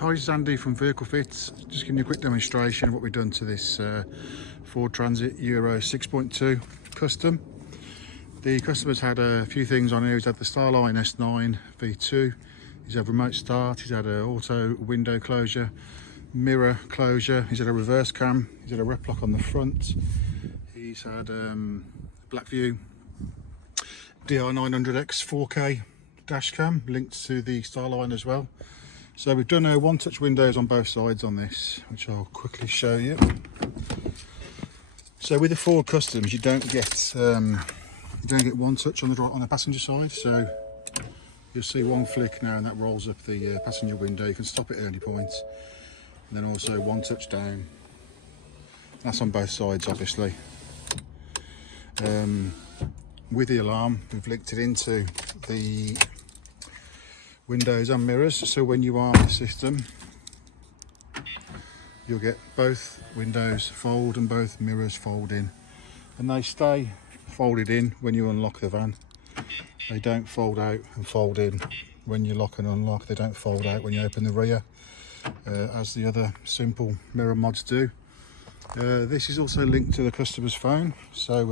Hi, this is Andy from VehicleFit. Just giving you a quick demonstration of what we've done to this Ford Transit Euro 6.2 custom. The customer's had a few things on here. He's had the StarLine S9 V2, he's had remote start, he's had an auto window closure, mirror closure, he's had a reverse cam, he's had a replock on the front, he's had BlackVue DR900X 4K dashcam linked to the StarLine as well. So we've done one-touch windows on both sides on this, which I'll quickly show you. So with the Ford Customs, you don't get one touch on the passenger side. So you'll see one flick now, and that rolls up the passenger window. You can stop it at any point, and then also one touch down. That's on both sides, obviously. With the alarm, we've linked it into the windows and mirrors, so when you arm the system you'll get both windows fold and both mirrors fold in, and they stay folded in when you unlock the van. They don't fold out and fold in when you lock and unlock. They don't fold out when you open the rear as the other simple mirror mods do. This is also linked to the customer's phone, so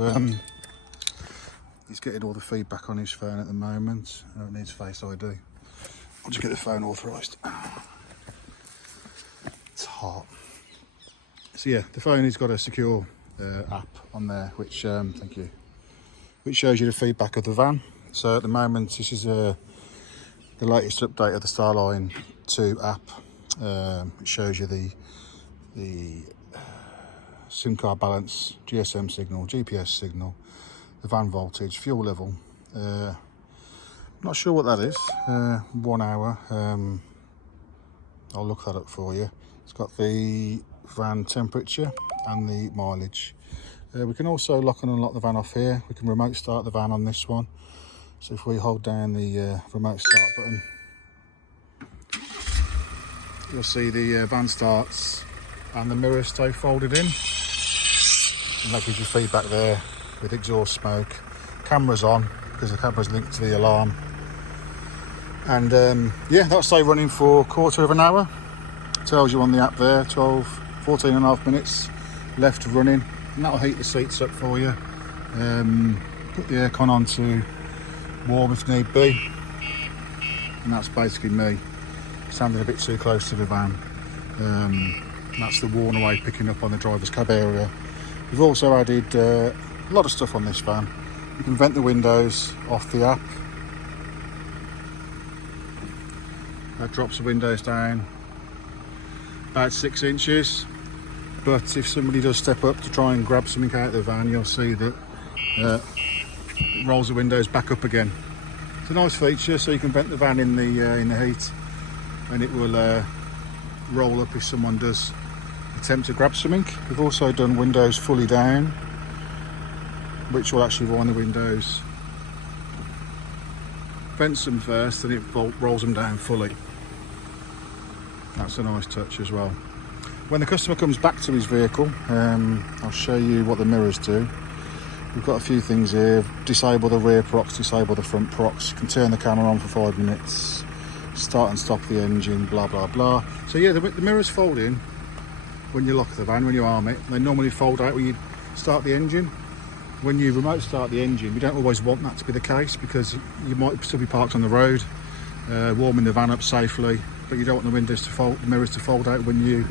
he's getting all the feedback on his phone at the moment. It needs Face ID. I'll just get the phone authorised. It's hot. So yeah, the phone has got a secure app on there, which thank you, which shows you the feedback of the van. So at the moment, this is the latest update of the StarLine 2 app. It shows you the SIM card balance, GSM signal, GPS signal, the van voltage, fuel level. Not sure what that is. 1 hour. I'll look that up for you. It's got the van temperature and the mileage. We can also lock and unlock the van off here. We can remote start the van on this one. So if we hold down the remote start button, you'll see the van starts and the mirrors stay folded in. And that gives you feedback there with exhaust smoke. Camera's on because the camera's linked to the alarm. And yeah, that'll stay running for a quarter of an hour. Tells you on the app there, 14 and a half minutes left of running. And that'll heat the seats up for you. Put the aircon on to warm if need be. And that's basically me standing a bit too close to the van. That's the worn away picking up on the driver's cab area. We've also added a lot of stuff on this van. You can vent the windows off the app. That drops the windows down about 6 inches, but if somebody does step up to try and grab something out of the van, you'll see that it rolls the windows back up again. It's a nice feature, so you can vent the van in the heat, and it will roll up if someone does attempt to grab something. We've also done windows fully down, which will actually wind the windows, vents them first, and it rolls them down fully. That's a nice touch as well. When the customer comes back to his vehicle, I'll show you what the mirrors do. We've got a few things here. Disable the rear procs, disable the front procs. You can turn the camera on for 5 minutes, start and stop the engine, blah blah blah. So yeah, the mirrors fold in when you lock the van, when you arm it. They normally fold out when you start the engine. When you remote start the engine, we don't always want that to be the case, because you might still be parked on the road, warming the van up safely, but you don't want the mirrors to fold out when you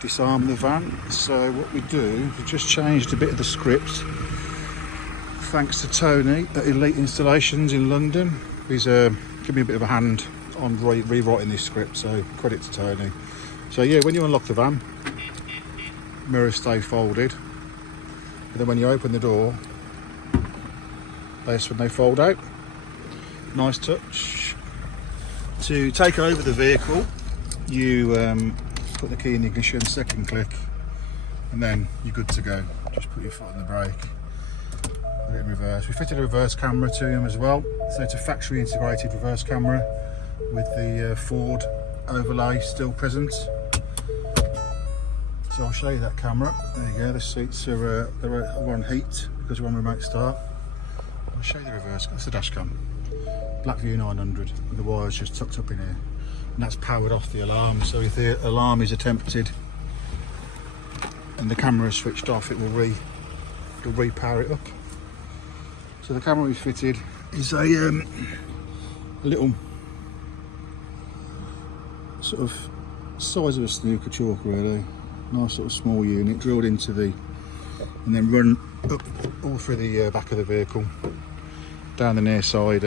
disarm the van. So what we do, we've just changed a bit of the script, thanks to Tony at Elite Installations in London. He's given me a bit of a hand on rewriting this script, so credit to Tony. So yeah, when you unlock the van, mirrors stay folded. But then when you open the door, that's when they fold out. Nice touch. To take over the vehicle, you put the key in the ignition, second click, and then you're good to go. Just put your foot on the brake, put it in reverse. We fitted a reverse camera to him as well, so it's a factory integrated reverse camera with the Ford overlay still present. So I'll show you that camera. There you go. The seats are on heat because we're on remote start. I'll show you the reverse. That's the dash cam. BlackVue DR900. The wire's just tucked up in here. and that's powered off the alarm. So if the alarm is attempted and the camera is switched off, it'll repower it up. So the camera we've fitted is a little sort of size of a snooker chalk, really. Nice sort of small unit drilled into the, and then run up all through the back of the vehicle, down the near side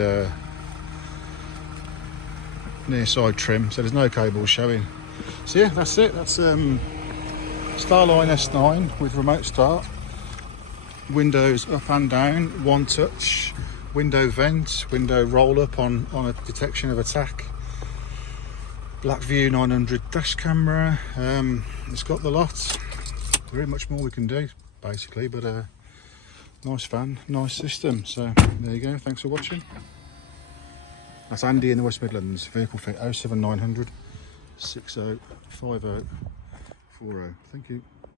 trim, so there's no cables showing. So yeah, that's it. That's StarLine S9 with remote start, windows up and down, one touch, window vent, window roll up on a detection of attack, BlackVue 900 dash camera. It's got the lot. There isn't much more we can do basically, but nice van, nice system. So there you go, thanks for watching. That's Andy in the West Midlands, VehicleFit 07900 605040. Thank you.